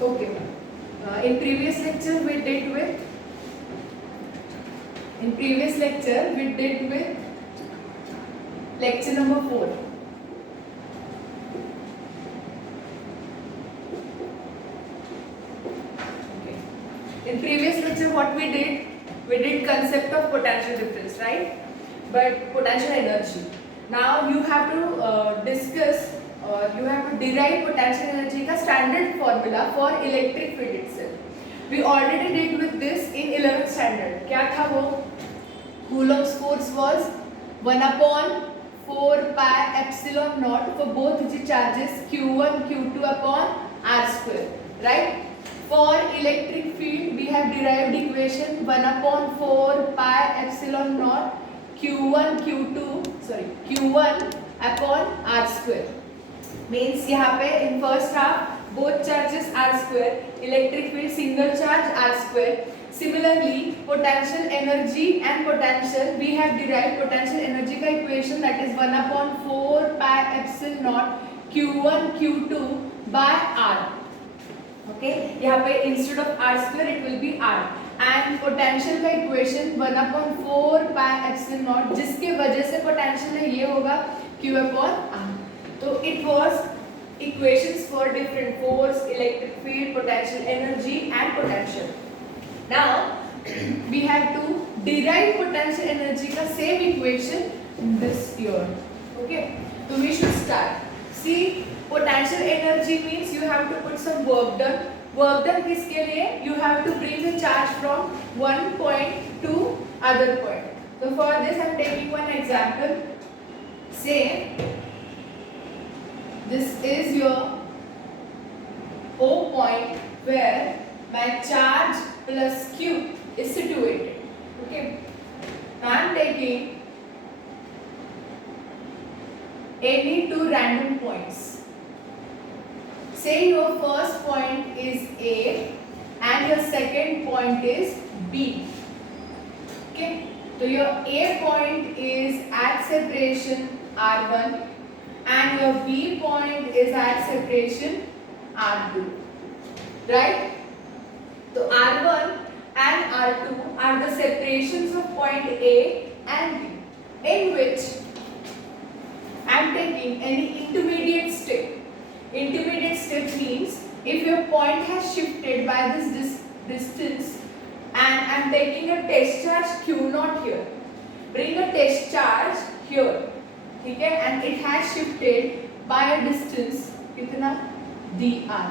Okay. In previous lecture we did with lecture number 4. Okay. In previous lecture what we did concept of potential difference, right? But potential energy. Now you have to discuss or you have to derive potential energy का standard formula for electric field itself. We already did with this in 11th standard. क्या था वो? Coulomb's force was 1/4 pi epsilon naught for both the charges q1 q2 upon r square, right? For electric field we have derived equation 1/4 pi epsilon naught q1 upon r square. Means यहाँ पे in first half both charges r square, electric field single charge r square. Similarly, potential energy and potential we have derived potential energy का equation that is 1/4 pi epsilon naught q1 q2 by r. Okay, यहाँ पे instead of r square it will be r. And potential का equation 1/4 pi epsilon naught जिसके वजह से potential है ये होगा q upon r. So it was equations for different force, electric field, potential energy and potential. Now we have to derive potential energy का same equation this year. Okay, so we should start. See, potential energy means you have to put some work done. Work done किसके लिए? You have to bring the charge from one point to other point. So for this I am taking one example. Say this is your O point where my charge plus Q is situated. Okay. Now I am taking any two random points. Say your first point is A and your second point is B. Okay. So your A point is at separation R1 and your B point is at separation R2, right? So R1 and R2 are the separations of point A and B, in which I am taking any intermediate step. Intermediate step means if your point has shifted by this distance and I am taking a test charge Q0 here. Bring a test charge here. ठीक है, and it has shifted by a distance कितना dr.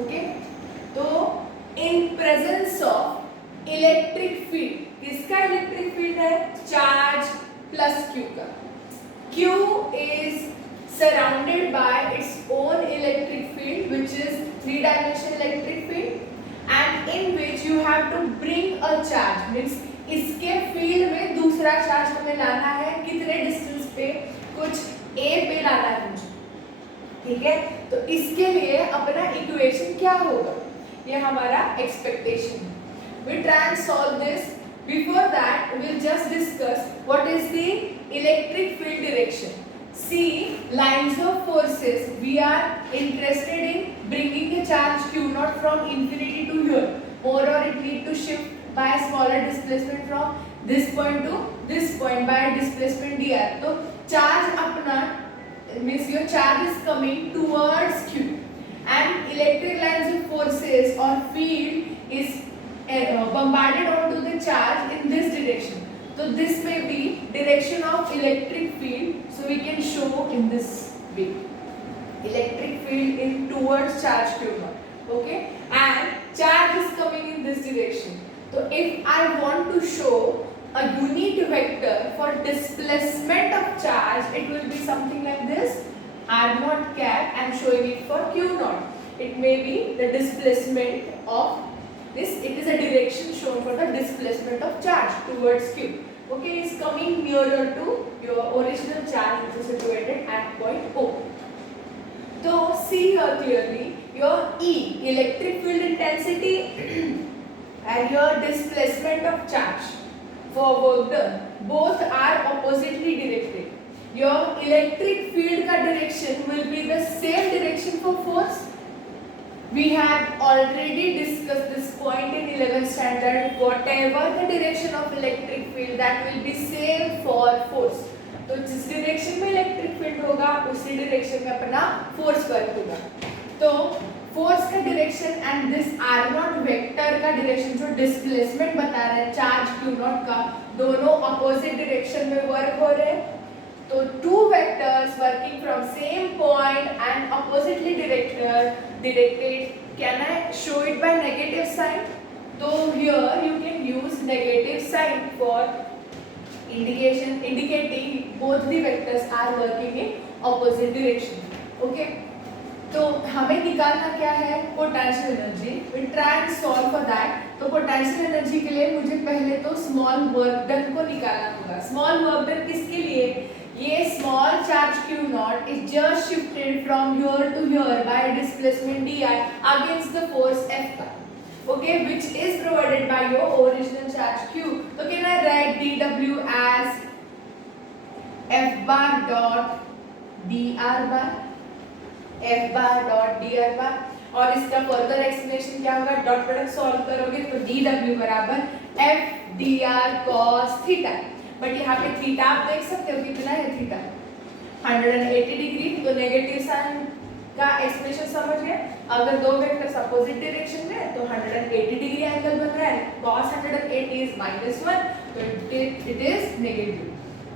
Okay, तो in presence of electric field, किसका electric field है? Charge plus Q का. Q is surrounded by its own electric field, which is three-dimensional electric field, and in which you have to bring a charge. Means इसके field में दूसरा charge हमें लाना है कितने डिस्टेंस पे? कुछ A पे लाना है मुझे. ठीक है, तो इसके लिए अपना इक्वेशन क्या होगा? ये हमारा एक्सपेक्टेशन है. We try and solve this. Before that, we'll just discuss what is the electric field direction. See, lines of forces. We are interested in bringing the charge Q0 from infinity to here, or it need to shift by a smaller displacement from this point to this point by a displacement dr. तो charge अपना means your charge is coming towards Q and electric lines of forces or field is bombarded onto the charge in this direction. So this may be direction of electric field. So we can show in this way. Electric field in towards charge Q0. Okay, and charge is coming in this direction. So if I want to show a unit vector for displacement of charge, it will be something like this. R0 cap, I am showing it for Q0. It may be the displacement of this. It is a direction shown for the displacement of charge towards Q. Okay, it is coming nearer to your original charge which is situated at point O. So see here clearly your E, electric field intensity and your displacement of charge for work done, both are oppositely directed. Your electric field का direction will be the same direction for force. we have already discussed this point in 11th standard. Whatever the direction of electric field, that will be same for force. तो जिस direction में electric field होगा उसी direction में अपना force work होगा. तो force का direction and this are not vector का डायरेक्शन जो डिस्प्लेसमेंट बता रहा है चार्ज क्यू नॉट का, दोनों अपोजिट डायरेक्शन में वर्क हो रहे हैं. तो two vectors working from same point and oppositely directed. Can I show it by negative sign? So here you can use negative sign for indicating both the vectors are working in opposite direction. Okay. तो हमें निकालना क्या है, potential energy. We try and solve for that. तो potential energy के लिए मुझे पहले तो स्मॉल वर्क डन को निकालना होगा. स्मॉल वर्क डन किसके लिए, ये small charge q naught is just shifted from here to here by displacement di against the force F bar, okay, which is provided by your original charge q. So can I write dw as F bar dot dr bar, F bar dot dr bar. और इसका further explanation क्या होगा, dot product solve करोगे तो dw बराबर F dr cos theta. But यहाँ पे theta आप देख सकते हो कितना है, थीटा 180 डिग्री. तो नेगेटिव साइन का एक्सप्रेशन समझ गए. अगर दो वेक्टर्स अपोजिट डायरेक्शन में तो 180 डिग्री एंगल बन रहा है. cos 180 इज -1, तो इट इज नेगेटिव.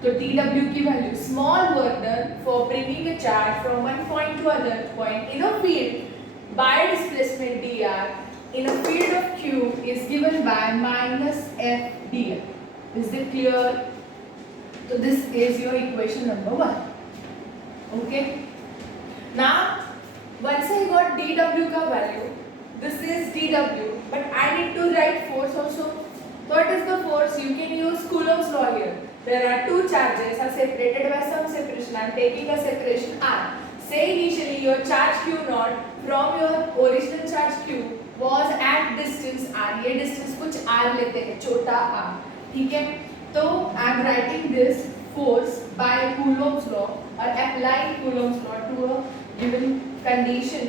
तो dw की value small work done for bringing a charge from one point two other point in a field bye displacement dr in a field of q is given by -f dr. Is it clear? So this is your equation number 1. Okay. Now once I got dw ka value, this is dw, but I need to write force also. So what is the force? You can use Coulomb's law here. There are two charges are separated by some separation. I am taking a separation r. Say initially your charge q naught from your original charge q was at distance r. ये distance कुछ r लेते हैं, छोटा r. ठीक है. तो I am writing this force by Coulomb's law और applying Coulomb's law to a given condition.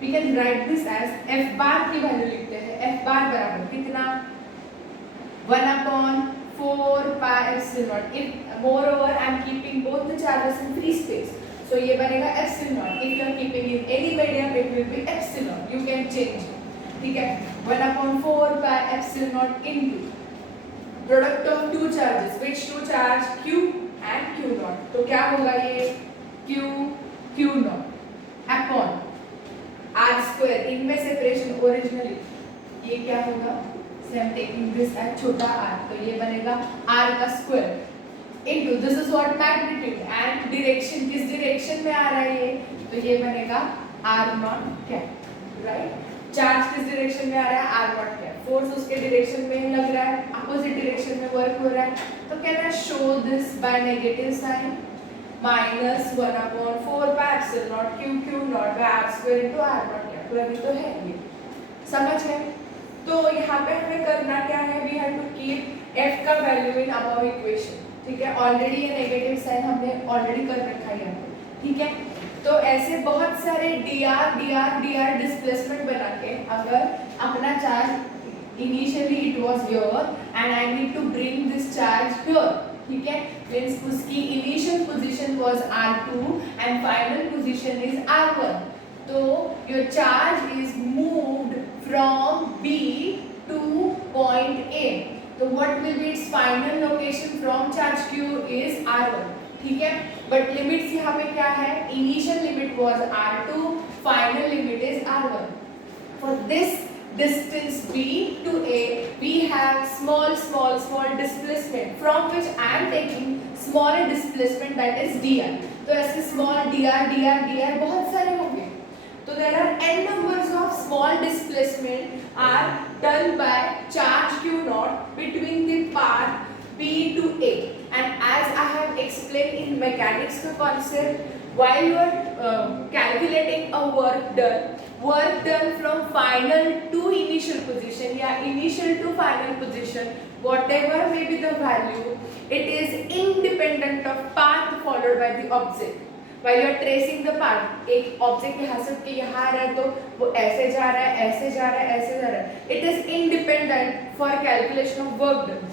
We can write this as F bar की वैल्यू लिखते हैं. एफ बार बराबर कितना, 1/4 pi epsilon naught. If moreover I am keeping both the charges in free space, so ये बनेगा epsilon naught. If you are keeping in any medium it will be epsilon. You can change. ठीक है. 1/4 pi epsilon not into product of two charges, which two charge q and q naught. तो क्या होगा ये q naught upon r square. इनमें separation originally ये क्या होगा, से हम टेकिंग दिस एज छोटा r, तो ये बनेगा r का square into this is what magnitude and direction, किस डायरेक्शन में आ रहा है ये, तो ये बनेगा r naught cap. Right. Charge किस डायरेक्शन में आ रहा है, r नॉट कैप. फोर्स उसके डायरेक्शन में लग रहा है, अपोजिट डायरेक्शन में वर्क हो रहा है. तो can I show this by negative sign, -1/4 pi epsilon naught q naught by r square into r naught cap. तो अभी तो है ये, समझ गए. तो यहाँ पे हमें करना क्या है, we have to keep f का वैल्यू इन अबव इक्वेशन. ठीक है. ऑलरेडी ये नेगेटिव साइन हमने ऑलरेडी कर रखा है यहाँ पे. ठीक है. तो ऐसे बहुत सारे dr डिस्प्लेसमेंट बना के अगर अपना charge initially it was here and I need to bring this charge here. ठीक है. means उसकी initial position was r2 and final position is r1. तो your charge is moved from B to point A. तो what will be its final location from charge Q is r1. ठीक है. but limits यहाँ पे क्या है, initial limit was r2, final limit is r1. for this distance B to A, we have small displacement from which I am taking smaller displacement, that is dr. तो ऐसे small dr बहुत सारे होंगे. तो there are n numbers of small displacement are done by charge q naught between the path B to A. And as I have explained in mechanics the concept, while you are calculating a work done from final to initial position या initial to final position, whatever may be the value, it is independent of path followed by the object. while you are tracing the path, एक object यहाँ से उठ के यहाँ आ रहा है तो वो ऐसे जा रहा है, ऐसे जा रहा है, ऐसे जा रहा है. It is independent for calculation of work done.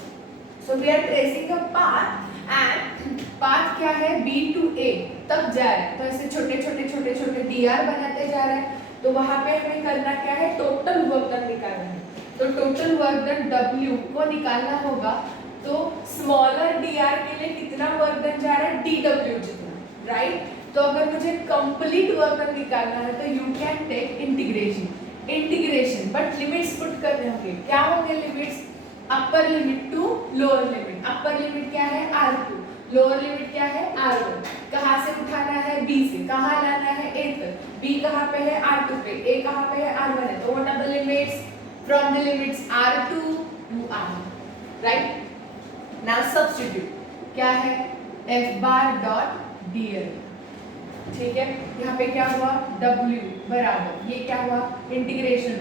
So we are tracing a path and path क्या है B to A तक जा रहा है. तो ऐसे छोटे छोटे छोटे छोटे dr बनाते जा रहा है. तो वहाँ पे हमें करना क्या है, टोटल वर्क डन निकालना है. तो टोटल वर्क डन W को निकालना होगा. तो स्मॉलर dr के लिए कितना वर्क डन जा रहा है, dW जितना, राइट. तो अगर मुझे कंप्लीट वर्क डन निकालना है तो you can take integration but limits put करने होंगे. क्या होंगे limits, upper limit to lower limit. Upper limit क्या है R2, लोअर लिमिट क्या है R1. कहाँ से उठाना है, B से. कहाँ लाना है, A तक. B कहाँ पे है, R2 पे. A कहाँ पे है, R1 है. तो what are the limits, from the limits R2 to R1, right. Now substitute क्या है, F बार डॉट dl. ठीक है, यहाँ पे क्या हुआ, W बराबर, ये क्या हुआ, integration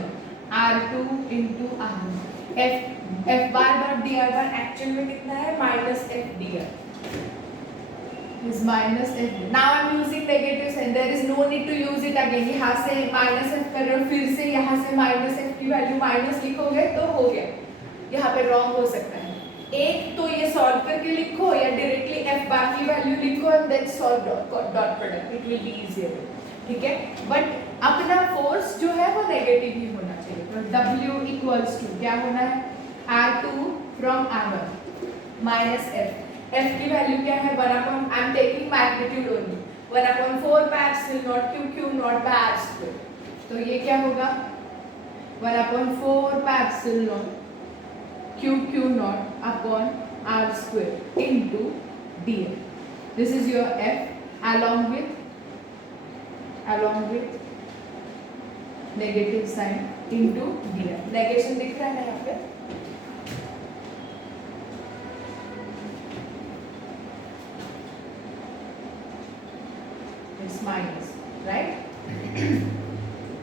R2 into R1. F बार डॉट dr बार एक्चुअल में कितना है, minus F dr is minus f. Now I am using negative sign. There is no need to use it again. यहाँ से माइनस एफ कर रहे हो, फिर से यहाँ से माइनस एफ की वैल्यू माइनस लिखोगे तो हो गया. यहाँ पे रॉन्ग हो सकता है. एक तो ये सॉल्व करके लिखो या डायरेक्टली एफ बार की वैल्यू लिखो and then solve dot product. It will be easier. ठीक है, बट अपना फोर्स जो है वो नेगेटिव ही होना चाहिए. तो W इक्वल्स टू क्या होना है, R2 from R1 minus F. F की वैल्यू क्या है, 1/, I am taking magnitude only, 1/4 pi epsilon naught q q naught by r square. तो ये क्या होगा, 1/4 pi epsilon q q naught upon r square into dl. This is your f along with negative sign into dl. Negation दिख रहा है ना यहाँ पे. It's minus, right?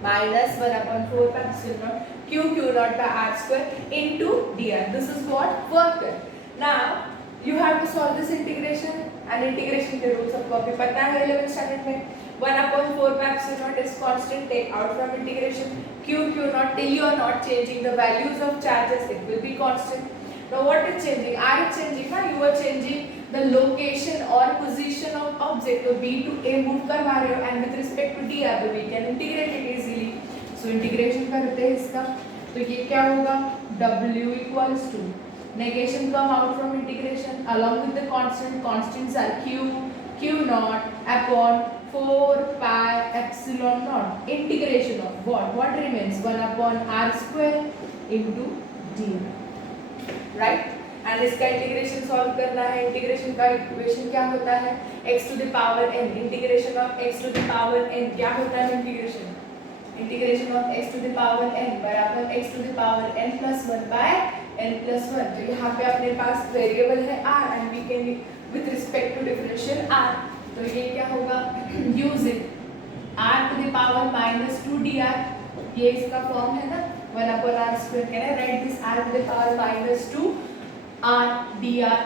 Minus 1/4 pi epsilon naught q naught by r square into dr. This is what work done. Now you have to solve this integration, and integration के rules सबको अभी पता है 11th standard में. 1/4 pi epsilon naught is constant. Take out from integration q naught till you are not changing the values of charges. It will be constant. Now what is changing? R is changing. ना you are changing the location or position of object. तो B to A move करवा रहे हो, and with respect to dr, तो we can integrate it easily. So integration करते हैं इसका. तो ये क्या होगा, W equals to negation come out from integration along with the constant. Constants are q naught upon 4 pi epsilon naught. Integration of what remains, 1/r square into dr, right? And इसका integration solve करना है. Integration का equation क्या होता है, x to the power n. Integration of x to the power n क्या होता है, integration of x to the power n बराबर x to the power n plus 1 by n plus 1. तो यहाँ पे अपने पास वेरिएबल है r and we can with respect to differential r. तो ये क्या होगा, use it r to the power -2 dr. ये इसका फॉर्म है ना, 1/r square. Can I write this r to the power -2 r dr.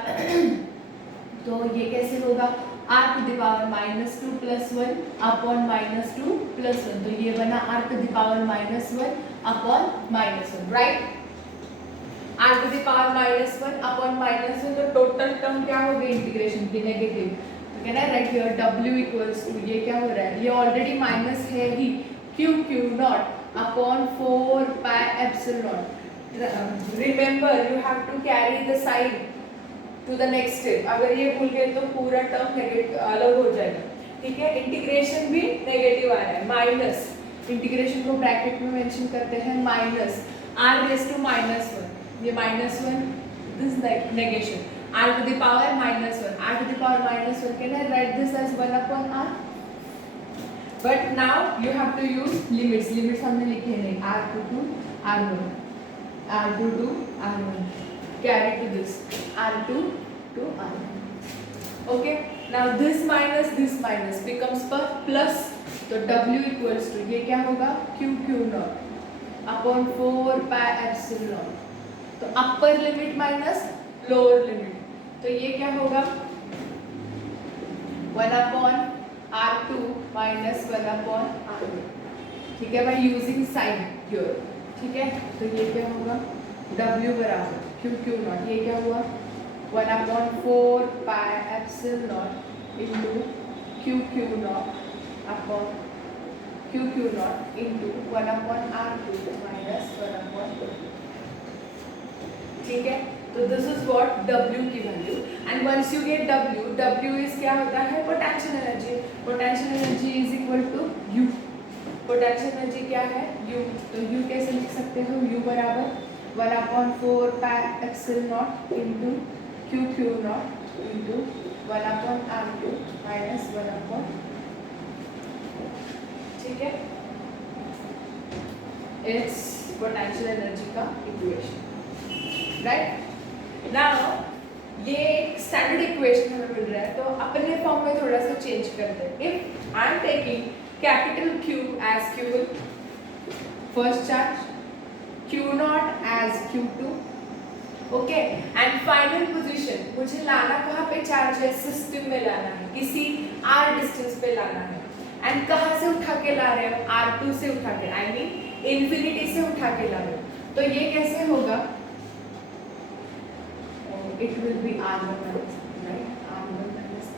तो ये कैसे होगा, r to the power -2 plus 1 upon -2 plus 1. तो ये बना r to the power -1 upon -1, right. r to the power -1 upon -1. तो टोटल टर्म क्या हो गई इंटीग्रेशन की, नेगेटिव. तो can I write here w equals to, ये क्या हो रहा है, ये ऑलरेडी माइनस है ही, q naught upon 4 pi epsilon. Remember you have to carry the sign to the next step. अगर ये भूल गए तो पूरा टर्म नेगेटिव अलग हो जाएगा. ठीक है, इंटीग्रेशन भी नेगेटिव आ रहा है, माइनस. इंटीग्रेशन को ब्रैकेट में मेंशन करते हैं माइनस r रेज़ टू -1. ये -1 this negation, r to the power -1, r to the power -1. Can I write this as 1/r. But now you have to use limits. Limits हमने लिखे नहीं, r2 to r1, r2 to r1, carry to this r2 to r1. Okay, now this minus becomes plus. तो w equals to ये क्या होगा, q naught upon 4 pi epsilon. तो upper limit minus lower limit. तो ये क्या होगा, 1/, R2 minus 1 upon R1. ठीक है, बाय यूजिंग साइन हियर. ठीक है, तो ये क्या होगा, W बराबर Q Q नॉट, ये क्या हुआ 1 upon 4 pi epsilon naught into Q Q not upon Q Q not into 1 upon R2 minus 1 upon 2. ठीक है, तो दिस इज व्हाट W की value. And once you get W, W is क्या होता है, potential energy. Potential energy is equal to U. Potential energy क्या है, U. तो U कैसे लिख सकते हो, U बराबर 1 upon 4 pi epsilon naught into Q Q not into 1 upon R2 minus 1 upon. ठीक है, इट्स पोटेंशियल एनर्जी का इक्वेशन. राइट नाउ ये एक स्टैंडर्ड इक्वेशन हमें मिल रहा है, तो अपने फॉर्म में थोड़ा सा चेंज करते हैं. If I am taking capital Q as Q1 first charge, Q naught as Q2, okay, and final position मुझे लाना कहाँ पे चार्ज है, सिस्टम में लाना है, किसी r डिस्टेंस पे लाना है. एंड कहाँ से उठा के ला रहे हो, R2 से उठा के, आई मीन इन्फिनिटी से उठा के ला रहे हो. तो ये कैसे होगा, it will be R1 minus, right, R1 minus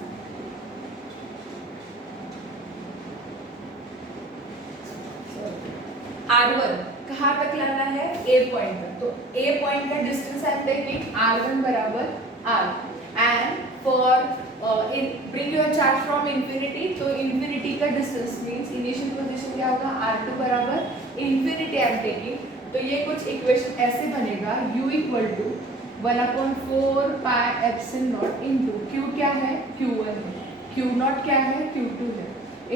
R1 कहाँ तक लाना है, A पॉइंट तक. तो A पॉइंट का distance I am taking R1 बराबर R. And for bring your charge from infinity, तो इन्फिनिटी का डिस्टेंस मीन्स इनिशियल पोजीशन क्या होगा, R2 बराबर इन्फिनिटी आई एम टेकिंग. तो ये कुछ इक्वेशन ऐसे बनेगा, U equal to 1 upon 4 pi epsilon naught into Q क्या है, Q1 है, Q नॉट क्या है, Q2 है,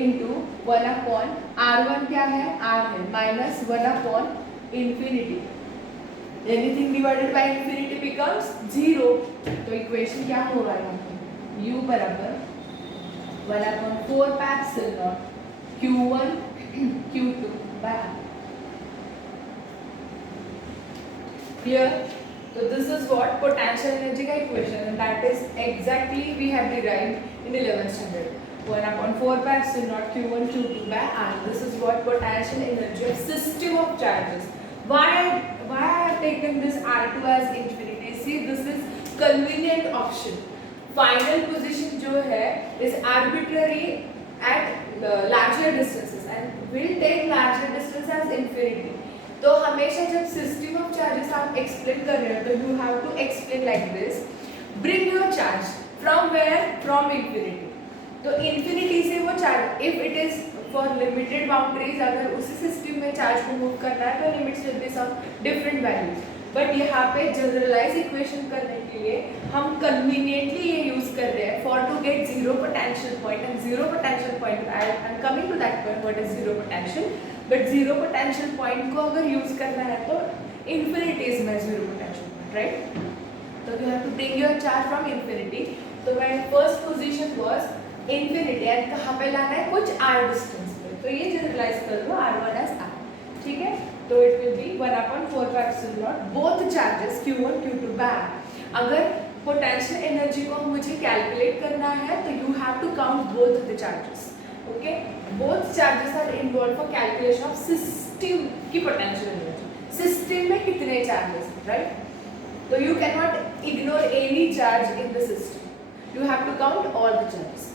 इंटू 1 upon R1 क्या है, R है, minus 1 upon infinity. Anything divided by infinity becomes 0. तो इक्वेशन क्या होगा यहाँ पे, U बराबर 1 upon 4 pi epsilon not Q1 Q2 by R. Clear? So this is what potential energy का equation, and that is exactly we have derived in 11th standard. 1 upon 4 pi epsilon naught Q1 Q2 by R. This is what potential energy of system of charges. Why I have taken this R2 as infinity? See, this is convenient option. Final position जो है is arbitrary at larger distances and will take larger distance as infinity. तो हमेशा जब system of charges आप explain कर रहे हो, तो you have to explain like this, bring your charge from where, from infinity. तो इन्फिनिटी से वो charge, if it is for limited boundaries, अगर उसी सिस्टम में चार्ज को मूव करना है तो limits will be some different values. But यहाँ पे जनरलाइज इक्वेशन करने के लिए हम कन्वीनियंटली ये यूज कर रहे हैं for to get zero potential point. And zero potential point, I am coming to that point, what is zero potential. But zero potential point को अगर यूज करना है तो इन्फिनिटीज में जीरो पोटेंशियल पॉइंट, राइट. तो you have to bring your charge from infinity. तो my first position was infinity and कहाँ पे लाना है, कुछ r डिस्टेंस पे. तो ये जनरलाइज कर दो R1 एज R. ठीक है, तो it will be 1 upon 4 pi epsilon naught both charges Q1 Q2 by R. अगर पोटेंशियल एनर्जी को मुझे कैलकुलेट करना है तो you have to count both the charges. Okay, both charges are involve for calculation of system की potential energy. System में कितने charges, right. तो you can not ignore any charge in the system, you have to count all the charges.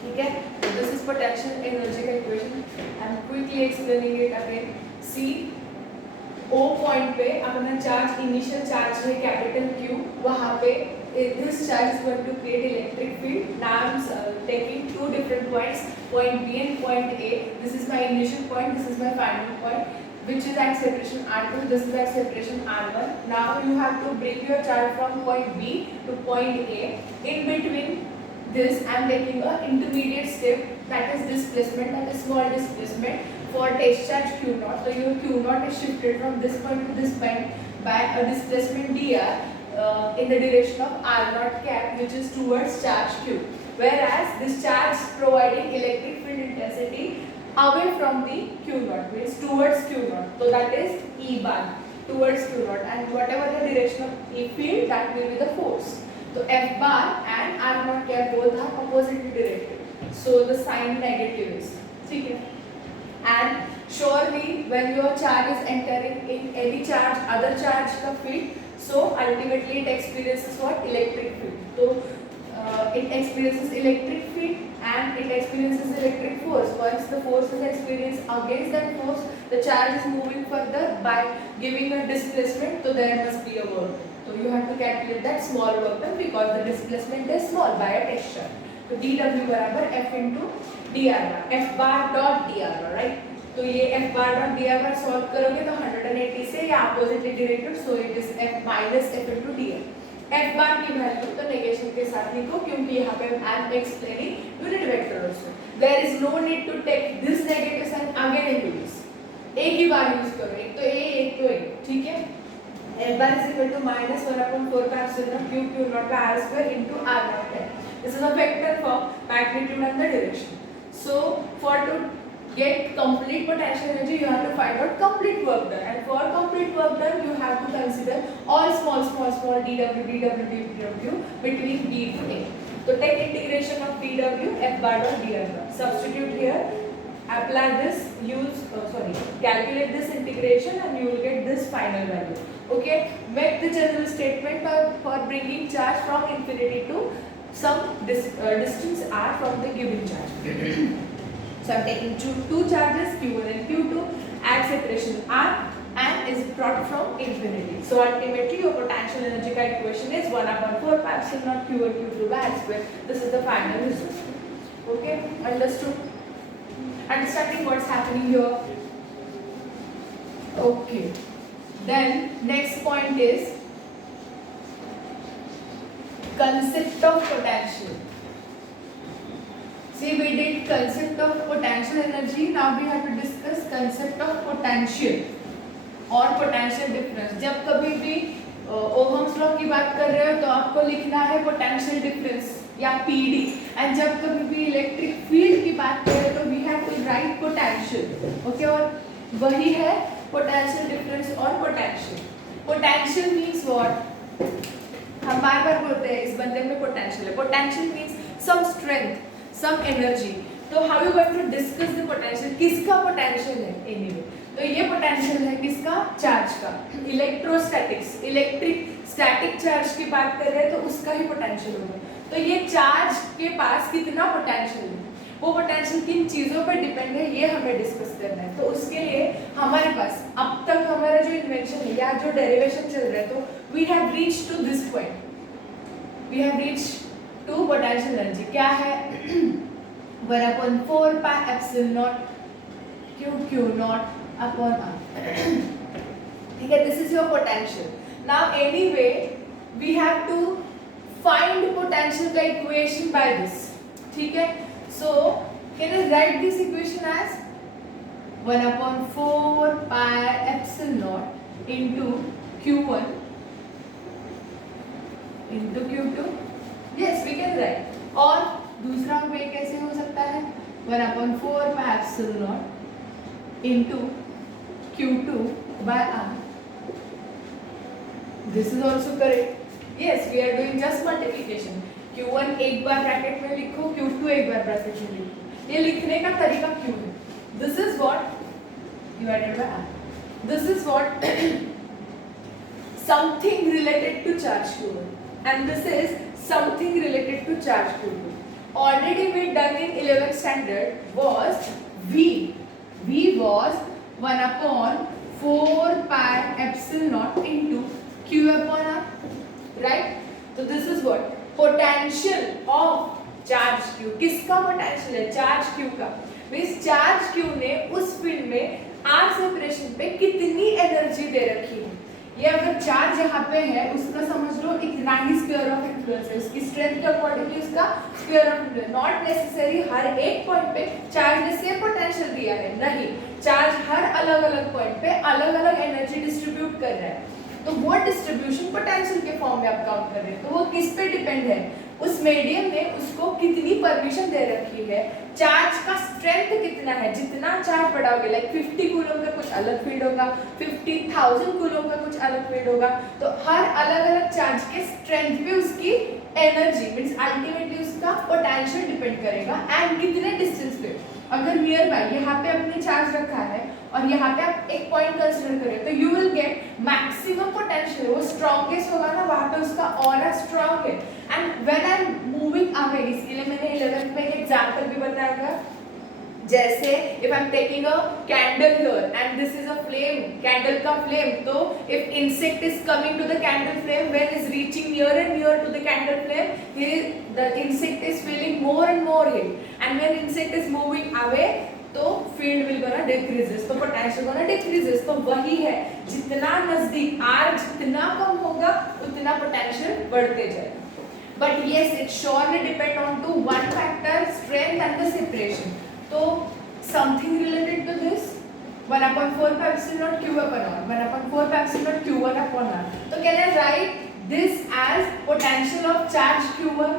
ठीक है, this is potential energy का equation. I am quickly explaining it again. See, O point पे अपना charge, initial charge है capital Q, वहाँ पे this charge is going to create electric field. Now I am taking two different points, point B and point A. This is my initial point, this is my final point, which is at separation R2, this is at separation R1. Now you have to bring your charge from point B to point A. In between this I am taking a intermediate step, that is displacement, that is small displacement for test charge Q naught. So your Q naught is shifted from this point to this point by a displacement dr in the direction of R naught cap, which is towards charge Q. Whereas this charge providing electric field intensity away from the Q naught, means towards Q naught. So that is E bar, towards Q naught, and whatever the direction of E field, that will be the force. So F bar and R naught cap both are oppositely directed. so the sign negative is, ठीक है. And surely when your charge is entering in any charge other charge का field, so ultimately it experiences what? Electric field. So it experiences electric field and it experiences electric force. Once the force is experienced against that force, the charge is moving further by giving a displacement, so there must be a work done. So you have to calculate that small work done because the displacement is small by a texture. तो dw बराबर f into dr bar, f bar dot dr bar, right? तो ये f bar dot dr bar solve करोगे तो 180 से या oppositely directed, so it is f minus f into dr. f bar की value तो नेगेशन के साथ लिखो क्योंकि यहाँ पे I am explaining unit vector also. There is no need to take this negative sign again into this. एक ही बार यूज करो, एक तो a एक तो a, ठीक है. f bar is equal to minus 1/4 pi epsilon q q naught by r square into r naught. This is a vector for magnitude and the direction. So for to get complete potential energy, you have to find out complete work done, and for complete work done, you have to consider all small dw between b to a. So take integration of dw f bar dot dr bar. Substitute here, apply this, calculate this integration, and you will get this final value. Okay, make the general statement for bringing charge from infinity to some distance r from the given charge. So I am taking two charges q1 and q2 at separation r and is brought from infinity. So ultimately your potential energy का equation is 1/4 pi epsilon q1 q2 by r square. This is the final result. Okay, understood? Understanding what's happening here? Okay. Then next point is concept of potential. See, we did concept of potential energy. Now we have to discuss concept of potential और potential difference. जब कभी भी Ohm's law की बात कर रहे हो तो आपको लिखना है potential difference या PD. एंड जब कभी भी इलेक्ट्रिक फील्ड की बात कर रहे हो तो we have to write potential. Okay, और वही है potential difference और potential. Potential means what? हम बार बार बोलते हैं इस बंदे में पोटेंशियल है. Potential means some strength, some energy. तो how you going to discuss the potential? किसका पोटेंशियल है? एनीवे. तो ये पोटेंशियल है किसका? चार्ज का. इलेक्ट्रोस्टैटिक्स, इलेक्ट्रिक स्टैटिक चार्ज की बात कर रहे हैं तो उसका ही पोटेंशियल होगा. तो ये चार्ज के पास कितना पोटेंशियल है, वो पोटेंशियल किन चीज़ों पर डिपेंड है, ये हमें डिस्कस करना है. तो उसके लिए हमारे पास अब तक हमारा जो इन्वेंशन है या जो डेरिवेशन चल रहा है, तो we have reached to this point. We have reached to potential energy. क्या है? 1/4 pi epsilon naught q naught upon r. ठीक है, this is your potential. Now anyway we have to find potential का equation by this. ठीक है, so can you write this equation as 1/4 pi epsilon naught into q1 into q2? Yes, we can write. और दूसरा वे कैसे हो सकता है? 1/4 pi epsilon naught into q2 by r. This is also correct. Yes, we are doing just multiplication. q1 एक बार bracket में लिखो, q2 एक बार ब्रैकेट में लिखो. ये लिखने का तरीका क्यों है? This is what divided by r. This is what something related to charge q1 and this is something related to charge q2. Already we done in 11th standard was v. V was 1/4 pi epsilon naught into q upon r, right? So this is what potential of charge q. किसका potential है? Charge q का. Means charge q ने उस field में r separation पे कितनी energy दे रखी है. ये अगर चार्ज यहाँ पे है उसका समझ लो इतना ही स्फीयर ऑफ इन्फ्लुएंस है. उसकी स्ट्रेंथ के अकॉर्डिंगली उसका sphere of influence. Not necessary हर एक पॉइंट पे चार्ज ने सेम पोटेंशियल दिया है. नहीं, चार्ज हर अलग अलग पॉइंट पे अलग अलग एनर्जी डिस्ट्रीब्यूट कर रहा है. तो वो डिस्ट्रीब्यूशन पोटेंशियल के फॉर्म में आप काउंट कर रहे हैं. तो वो किस पे डिपेंड है? उस मीडियम ने उसको कितनी परमिशन दे रखी है, चार्ज का स्ट्रेंथ कितना है. जितना चार्ज बढ़ाओगे, लाइक 50 कूलम का कुछ अलग फील्ड होगा, 50,000 कूलम का कुछ अलग फील्ड होगा. तो हर अलग अलग चार्ज के स्ट्रेंथ पे उसकी एनर्जी मींस अल्टीमेटली उसका उसका पोटेंशियल डिपेंड करेगा एंड कितने डिस्टेंस पे। अगर नियर बाय यहाँ पे आपने चार्ज रखा है और यहाँ पे आप एक पॉइंट कंसीडर करें तो you will get maximum potential, वो स्ट्रॉन्गेस्ट होगा ना, वहाँ पे उसका ऑरा स्ट्रॉन्ग है। And when I am moving away, इसके लिए मैंने 11th में एक एग्जांपल भी बताया था, जैसे if I am taking a candle here and this is a flame, candle का फ्लेम, तो if insect is coming to the candle flame, when is reaching near and near to the candle flame, the insect is feeling more and more heat and when insect is moving away तो field will gonna decreases, तो potential gonna decreases. तो वही है, जितना नजदीक are जितना कम होगा उतना पोटेंशियल बढ़ते जाएगा। But yes, it surely depend on two one factor, strength and the separation. तो something related to this 1/4 pi epsilon naught q upon r, 1/4 pi epsilon naught q1 upon r. So can I write this as potential of charge q1?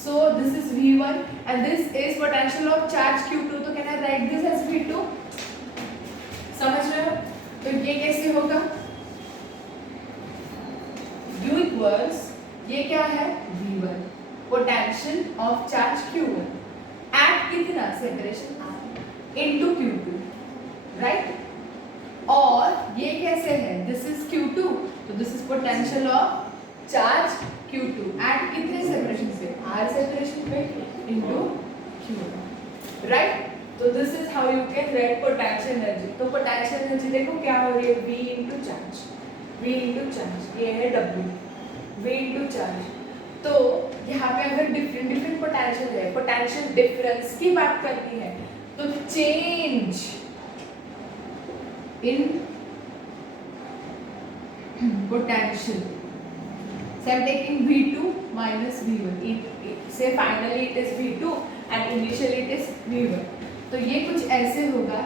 So this is v1 and this is potential of charge q2. तो can I write this as v2? समझ रहे हो? तो ये कैसे होगा? u equals, ये क्या है? v1 potential of charge q1 at कितना separation r into q2, right? और ये कैसे है? दिस इज q2, तो this is potential of charge q2 at कितने सेपरेशन पे? r सेपरेशन पे into q1, राइट? तो this is how you can write potential energy. तो पोटेंशियल एनर्जी देखो क्या हो रही है, v into charge, v into charge, ये है w, v into चार्ज। तो यहाँ पे अगर डिफरेंट पोटेंशियल है, पोटेंशियल डिफरेंस की बात करनी है, तो change in potential, so I'm taking v2 minus v1, say finally it is v2 and initially it is v1, तो ये कुछ ऐसे होगा,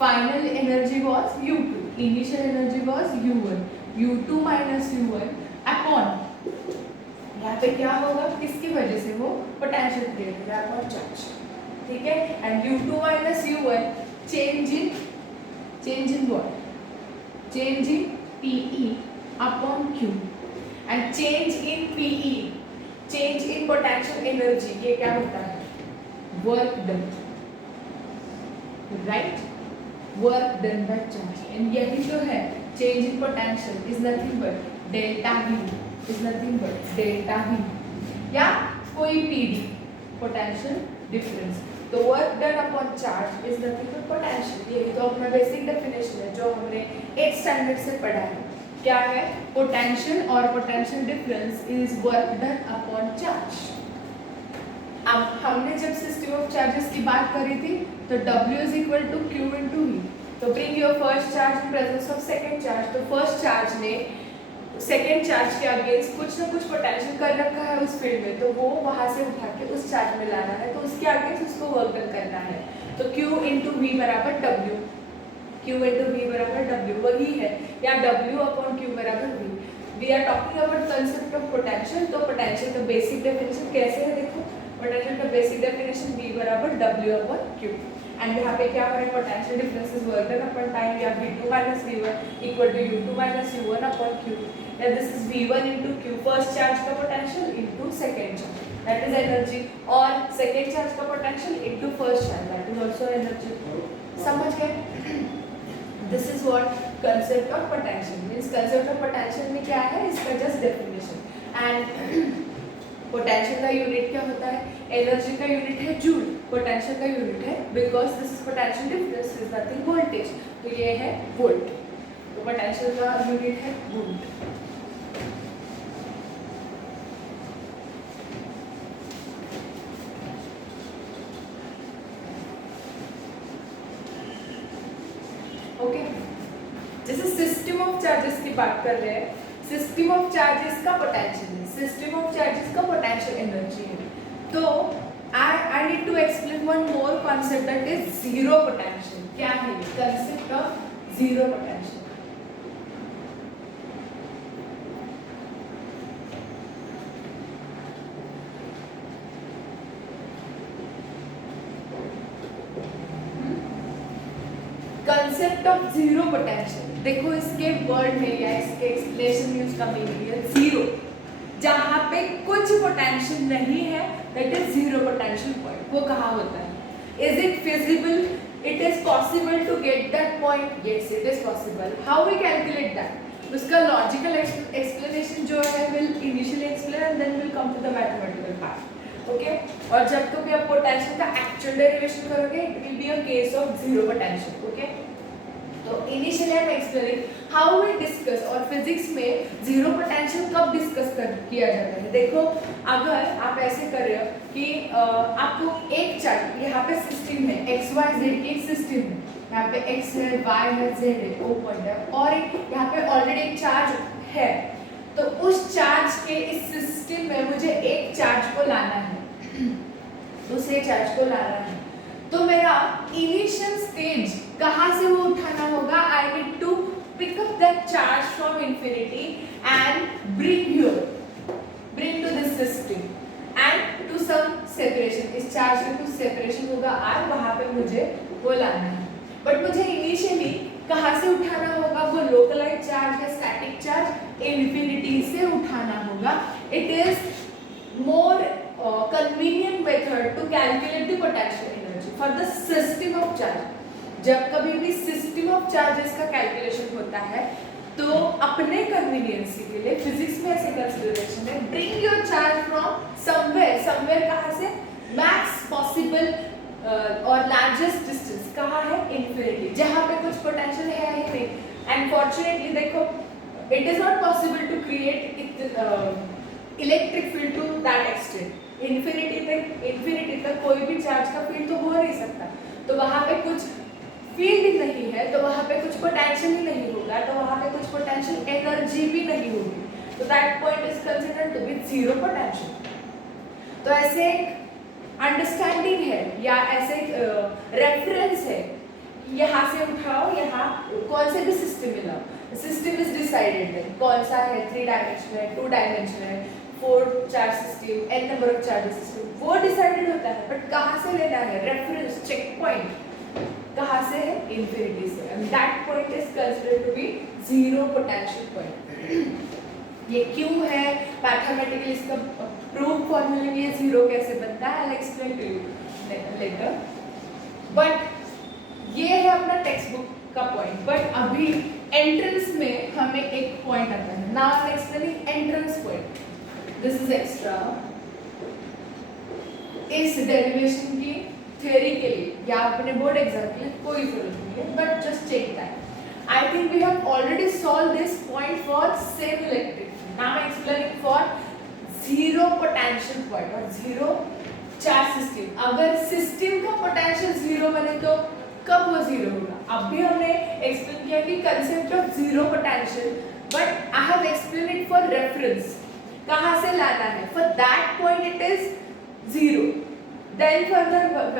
final energy was u2, initial energy was u1, u2 minus u1 upon, यहाँ पे क्या होगा, किसकी वजह से? वो पोटेंशियल क्रिएट हो रहा है अपॉन चार्ज, ठीक है? And u2 minus u1 change in what? Change in pe upon q and change in pe, change in potential energy, ये क्या होता है? Work done, right? Work done by charge. And यही जो है change in potential is nothing but delta v, is nothing but delta v या कोई pd, potential difference. तो work done upon charge is nothing but potential. यही तो अपना basic definition है जो हमने 8th स्टैंडर्ड से पढ़ा है। क्या है? पोटेंशियल और potential difference is work done upon charge. अब हमने जब सिस्टम ऑफ चार्जेस की बात करी थी तो W is equal to Q into V। तो bring your first charge in presence of second charge. तो फर्स्ट चार्ज ने सेकेंड चार्ज के अगेंस्ट कुछ ना कुछ पोटेंशियल कर रखा है उस फील्ड में, तो वो वहां से उठा के उस चार्ज में लाना है, तो उसके अगेंस्ट उसको वर्क डन करना है। तो Q into V बराबर W, Q into V बराबर W वही है, या W अपॉन Q बराबर V। We are talking about concept of potential. तो पोटेंशियल का बेसिक डेफिनेशन कैसे है देखो, पोटेंशियल का बेसिक डेफिनेशन V बराबर W अपॉन Q। एंड यहाँ पे क्या हो रहा है? Potential difference is work done upon time, या V2 minus V1 equal to U2 minus U1 upon Q। Now this is V1 into Q, first charge का potential into second charge, that is energy, और second charge का potential into first charge, that is also energy। समझ गए? This is what concept of potential means। concept of potential में क्या है? इसका just definition। and potential का unit क्या होता है? एनर्जी का यूनिट है जूल, पोटेंशियल का यूनिट है because this is potential difference is nothing voltage, तो ये है वोल्ट। तो पोटेंशियल का यूनिट है वोल्ट। ओके, जैसे सिस्टम ऑफ चार्जेस की बात कर रहे हैं, सिस्टम ऑफ चार्जेस का पोटेंशियल है, सिस्टम ऑफ चार्जेस का पोटेंशियल एनर्जी है। तो I need to explain one more concept that is zero potential. क्या है concept of zero potential? Concept of zero potential देखो, इसके वर्ड में या इसके एक्सप्लेनेशन में उसका मीनिंग है जीरो। जहाँ पे कुछ पोटेंशियल नहीं है, that is zero potential point. वो कहाँ होता है? Is it feasible? It is possible to get that point? Yes, it is possible. How we calculate that? उसका लॉजिकल एक्सप्लेनेशन जो है will initially explain and then will come to the mathematical part. Okay, और जब कभी आप potential का actual derivation करोगे, it will be a case of zero potential. Okay, तो initially I am explaining how we discuss, और physics में zero potential कब डिस्कस किया जाता है। देखो, अगर आप ऐसे कर रहे हो कि आपको एक चार्ज, यहाँ पे सिस्टम है, एक्स वाई जेड की एक सिस्टम है, यहाँ पे एक्स है, वाई है, जेड है, ओ पॉइंट है, और एक यहाँ पे ऑलरेडी एक चार्ज है, तो उस चार्ज के इस सिस्टम में मुझे एक चार्ज को लाना है, दूसरे चार्ज को लाना है, तो मेरा इनिशियल स्टेज कहाँ से वो उठाना होगा? I need to pick up that charge from infinity and bring to this system and to some separation. इस चार्ज में कुछ सेपरेशन होगा और वहां पे मुझे वो लाना है, बट मुझे इनिशियली कहाँ से उठाना होगा? वो लोकलाइज चार्ज या स्टैटिक चार्ज इंफिनिटी से उठाना होगा। It is more convenient method to calculate the potential energy for the system of charge। जब कभी भी सिस्टम ऑफ चार्जेस का कैलकुलेशन होता है तो अपने कन्वीनियंसी के लिए फिजिक्स में ऐसे कंसीडरेशन है, bring your charge from somewhere. Somewhere कहाँ से? मैक्स पॉसिबल और लार्जेस्ट डिस्टेंस कहाँ है? इन्फिनिटी, जहाँ पे कुछ पोटेंशियल है ही नहीं। एंड फॉर्चुनेटली देखो, it is not possible to create electric field to that extent. Infinity तक कोई भी चार्ज का फील्ड तो हो नहीं सकता, तो वहां पे कुछ फील्ड ही नहीं है, तो वहां पे कुछ पोटेंशियल ही नहीं होगा, तो वहां पे कुछ पोटेंशियल एनर्जी भी नहीं होगी, तो that point is considered to be zero potential. तो ऐसे एक अंडरस्टैंडिंग है या ऐसे एक रेफरेंस है, यहाँ से उठाओ, यहाँ कौन से भी सिस्टम में लाओ, सिस्टम इज डिसाइडेड है कौन सा है, 3 डायमेंशन है, 2 डायमेंशन है, 4 charge system, n number of charge system, वो डिसाइडेड होता है, बट कहाँ से लेना है? रेफरेंस चेक पॉइंट कहाँ से है? इंफिनिटी से, and that point is considered to be zero potential point. ये क्यों है? मैथमेटिकली इसका प्रूफ फॉर्मूला में ये जीरो कैसे बनता है, I will explain to you later. But ये है अपना टेक्स्ट बुक का पॉइंट, बट अभी एंट्रेंस में हमें एक पॉइंट आता है। Now I am explaining entrance point, this is extra. इस डेरिवेशन की थ्योरी के लिए या अपने बोर्ड एग्जाम के लिए कोई जरूरत नहीं है, but just check that. I think we have already solve this point for same electric. Now I am explaining for zero potential point और जीरो चार्ज सिस्टम। अगर सिस्टम का पोटेंशियल जीरो बने तो कब वो जीरो होगा? अभी हमने एक्सप्लेन किया कि concept of zero potential, but I have explain it for reference. कहाँ से लाना है? For that point it is zero, then further